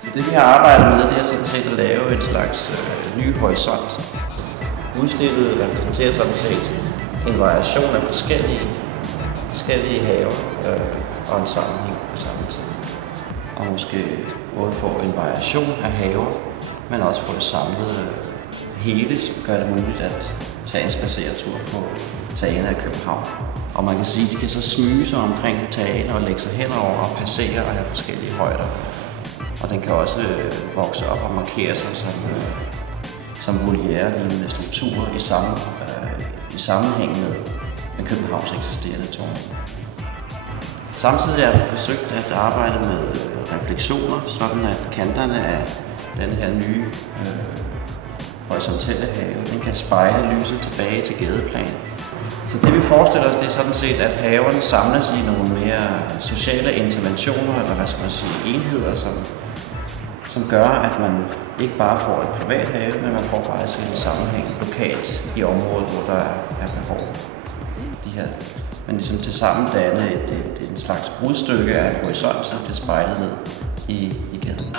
Så det vi har arbejdet med, det er sådan set at lave en slags ny horisont. Udstillet repræsenterer sådan set en variation af forskellige haver og en sammenhæng på samme tid. Og måske både få en variation af haver, men også få det samlede hele, som gør det muligt at tage en spaceretur på tagene af København. Og man kan sige, at de kan så smyge sig omkring tagene og lægge sig henover og passere og have forskellige højder. Og den kan også vokse op og markere sig som voliere-lignende strukturer i sammenhæng med Københavns eksisterende tårn. Samtidig har vi forsøgt at arbejde med refleksioner, sådan at kanterne af den her nye horisontelle have, den kan spejle lyset tilbage til gadeplan. Så det vi forestiller os, det er sådan set, at haverne samles i nogle mere sociale interventioner, eller hvad skal man sige, enheder, som gør, at man ikke bare får et privat have, men man får faktisk en sammenhæng lokalt i området, hvor der er behov. Men ligesom til sammen danne en slags brudstykke af en horisont, som bliver spejlet ned i gaden.